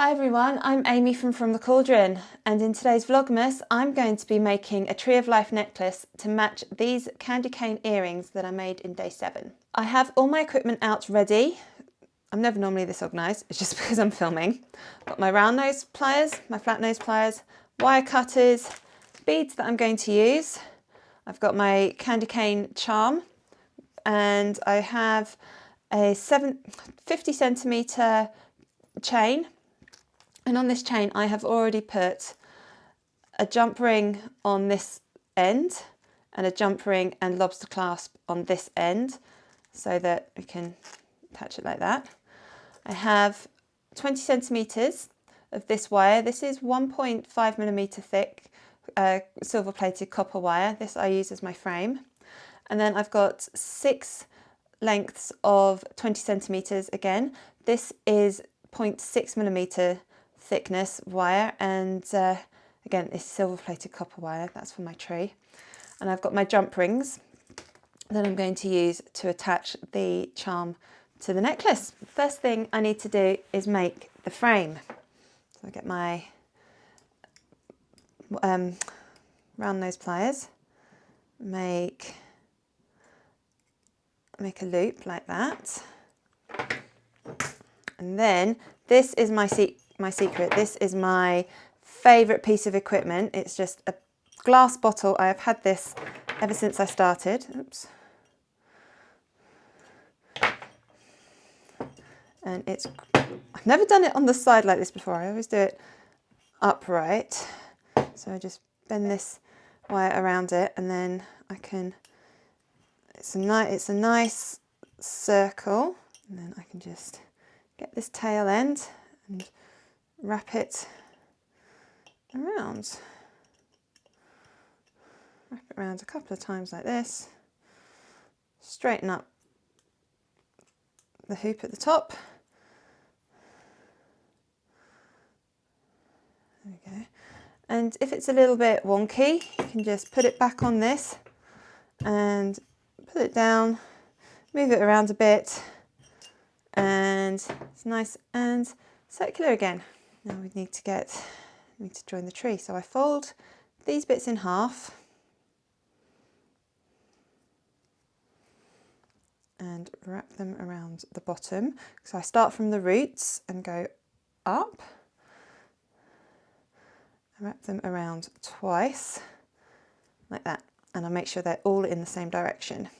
Hi everyone, I'm Amy from the Cauldron, and in today's Vlogmas I'm going to be making a Tree of Life necklace to match these candy cane earrings that I made in day 7. I have all my equipment out ready. I'm never normally this organised, it's just because I'm filming. Got my round nose pliers, my flat nose pliers, wire cutters, beads that I'm going to use. I've got my candy cane charm, and I have a 50 centimetre chain. And on this chain I have already put a jump ring on this end and a jump ring and lobster clasp on this end so that we can attach it like that. I have 20 centimetres of this wire. This is 1.5 millimetre thick silver plated copper wire. This I use as my frame. And then I've got 6 lengths of 20 centimetres again. This is 0.6 millimetre thickness wire, and again it's silver plated copper wire. That's for my tree. And I've got my jump rings that I'm going to use to attach the charm to the necklace. First thing I need to do is make the frame. So I get my round nose pliers, make a loop like that, and then this is my secret. This is my favourite piece of equipment. It's just a glass bottle. I have had this ever since I started. Oops. And I've never done it on the side like this before. I always do it upright. So I just bend this wire around it, and then I can, it's a nice circle, and then I can just get this tail end and wrap it around. Wrap it around a couple of times like this. Straighten up the hoop at the top. There we go. And if it's a little bit wonky, you can just put it back on this and put it down, move it around a bit, and it's nice and circular again. Now we need to join the tree. So I fold these bits in half and wrap them around the bottom. So I start from the roots and go up. I wrap them around twice like that, and I make sure they're all in the same direction.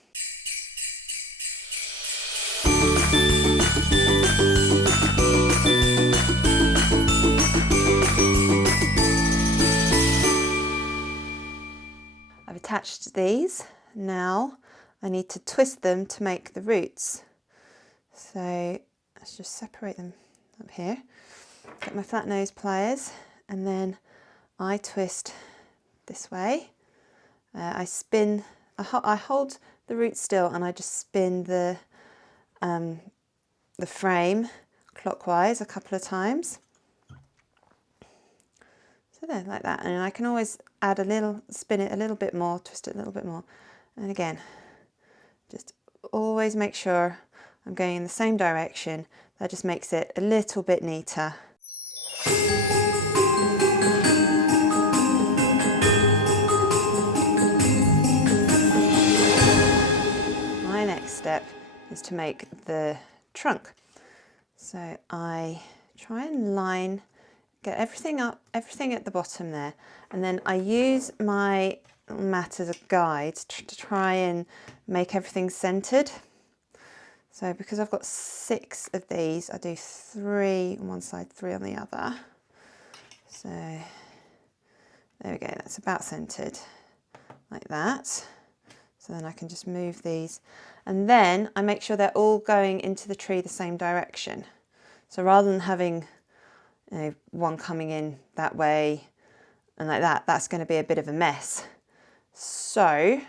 I've attached these. Now I need to twist them to make the roots. So let's just separate them up here. Get my flat nose pliers, and then I twist this way. I hold the root still, and I just spin the frame clockwise a couple of times. So there, like that. And I can always add spin it a little bit more, twist it a little bit more. And again, just always make sure I'm going in the same direction. That just makes it a little bit neater. My next step is to make the trunk. So I try and get everything at the bottom there, and then I use my mat as a guide to try and make everything centered. So because I've got 6 of these, I do 3 on one side, 3 on the other. So there we go, that's about centered like that. So then I can just move these, and then I make sure they're all going into the tree the same direction. So rather than having one coming in that way and like that, that's going to be a bit of a mess. So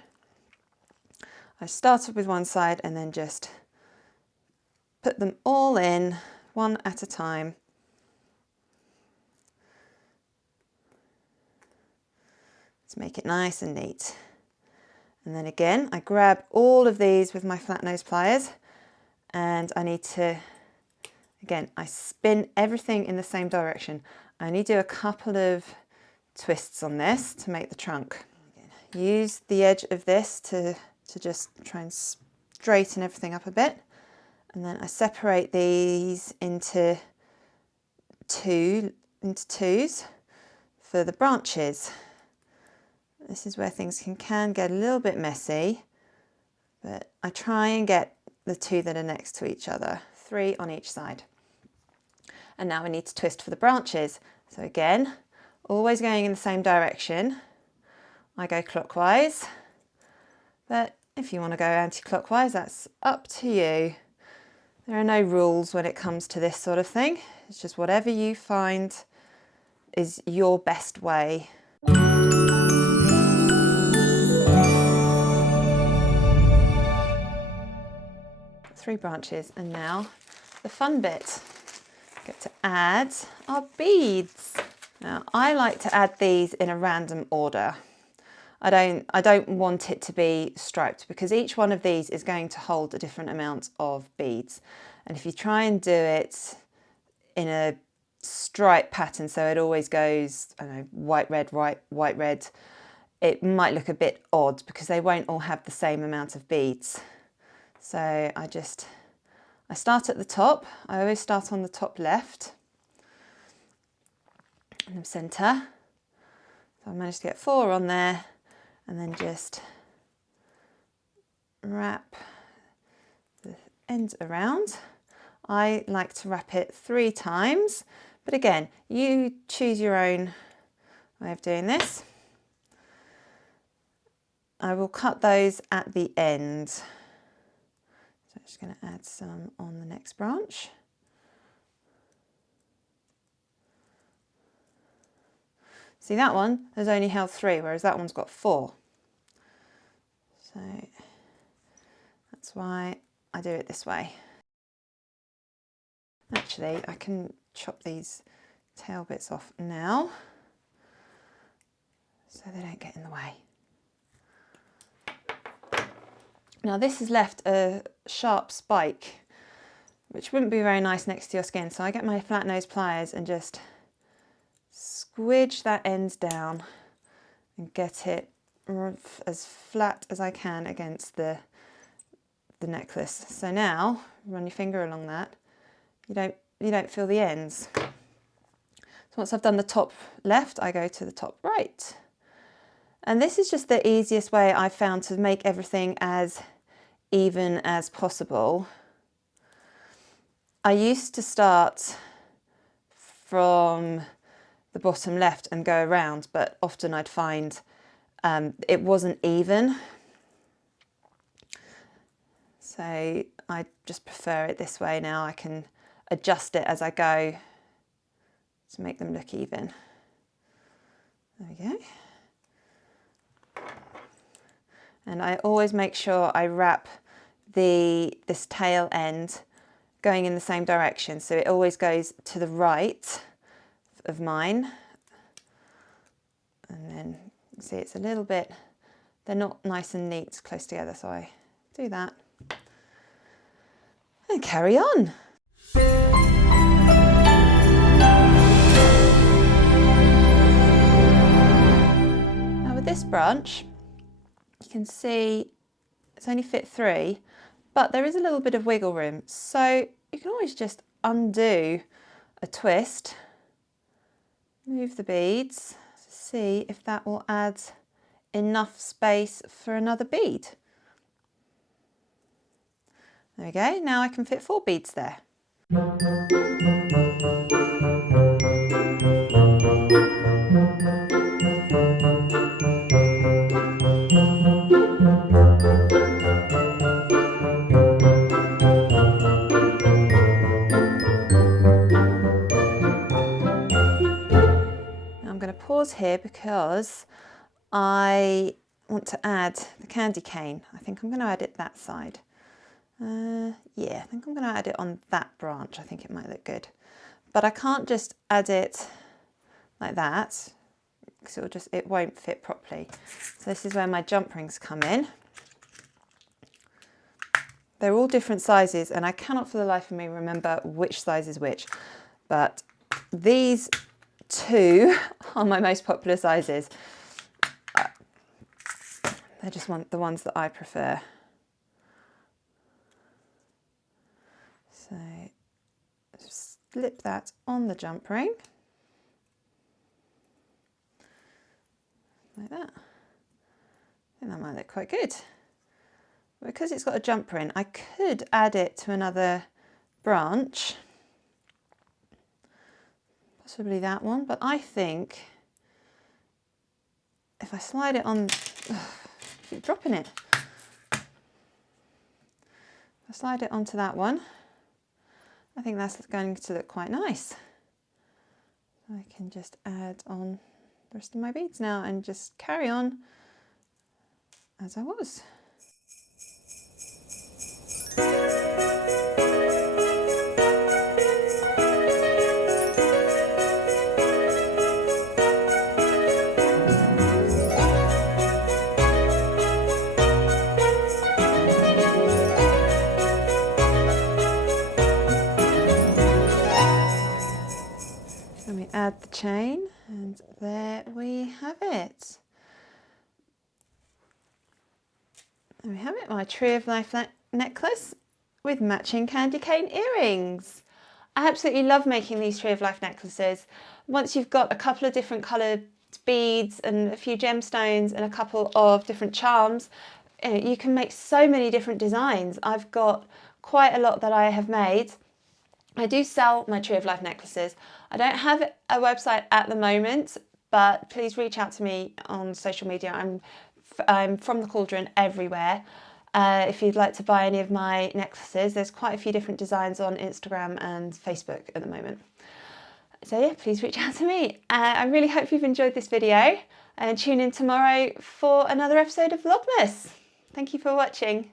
I start up with one side and then just put them all in one at a time. To make it nice and neat. And then again, I grab all of these with my flat nose pliers, and I need to Again, I spin everything in the same direction. I only do a couple of twists on this to make the trunk. Use the edge of this to just try and straighten everything up a bit. And then I separate these into twos for the branches. This is where things can get a little bit messy, but I try and get the two that are next to each other, 3 on each side. And now we need to twist for the branches. So again, always going in the same direction. I go clockwise, but if you want to go anti-clockwise, that's up to you. There are no rules when it comes to this sort of thing. It's just whatever you find is your best way. 3 branches, and now the fun bit. Get to add our beads. Now I like to add these in a random order. I don't want it to be striped because each one of these is going to hold a different amount of beads. And if you try and do it in a stripe pattern, so it always goes, I don't know, white, red, white, red, it might look a bit odd because they won't all have the same amount of beads. So I start at the top. I always start on the top left and the centre. So I managed to get 4 on there, and then just wrap the ends around. I like to wrap it 3 times, but again, you choose your own way of doing this. I will cut those at the end. So I'm just going to add some on the next branch. See, that one has only held 3, whereas that one's got 4. So that's why I do it this way. Actually, I can chop these tail bits off now so they don't get in the way. Now this has left a sharp spike, which wouldn't be very nice next to your skin. So I get my flat nose pliers and just squidge that end down and get it as flat as I can against the necklace. So now run your finger along that. You don't feel the ends. So once I've done the top left, I go to the top right. And this is just the easiest way I've found to make everything as even as possible. I used to start from the bottom left and go around, but often I'd find it wasn't even. So I just prefer it this way now. I can adjust it as I go to make them look even. There we go. And I always make sure I wrap this tail end going in the same direction. So it always goes to the right of mine. And then you see it's a little bit, they're not nice and neat close together. So I do that and carry on. Now with this branch, you can see it's only fit 3, but there is a little bit of wiggle room. So you can always just undo a twist, move the beads, see if that will add enough space for another bead. There we go, now I can fit 4 beads there. Pause here because I want to add the candy cane. I think I'm going to add it that side. Yeah, I think I'm going to add it on that branch. I think it might look good. But I can't just add it like that because it won't fit properly. So this is where my jump rings come in. They're all different sizes and I cannot for the life of me remember which size is which, but these two are my most popular sizes. They're just the ones that I prefer. So slip that on the jump ring. Like that. I think that might look quite good. Because it's got a jump ring, I could add it to another branch. Possibly that one, but I think if I slide it on, keep dropping it. If I slide it onto that one, I think that's going to look quite nice. I can just add on the rest of my beads now and just carry on as I was. Let me add the chain and there we have it. There we have it, my Tree of Life necklace with matching candy cane earrings. I absolutely love making these Tree of Life necklaces. Once you've got a couple of different coloured beads and a few gemstones and a couple of different charms, you can make so many different designs. I've got quite a lot that I have made. I do sell my Tree of Life necklaces. I don't have a website at the moment, but please reach out to me on social media. I'm from the Cauldron everywhere. If you'd like to buy any of my necklaces, there's quite a few different designs on Instagram and Facebook at the moment. So yeah, please reach out to me. I really hope you've enjoyed this video and tune in tomorrow for another episode of Vlogmas. Thank you for watching.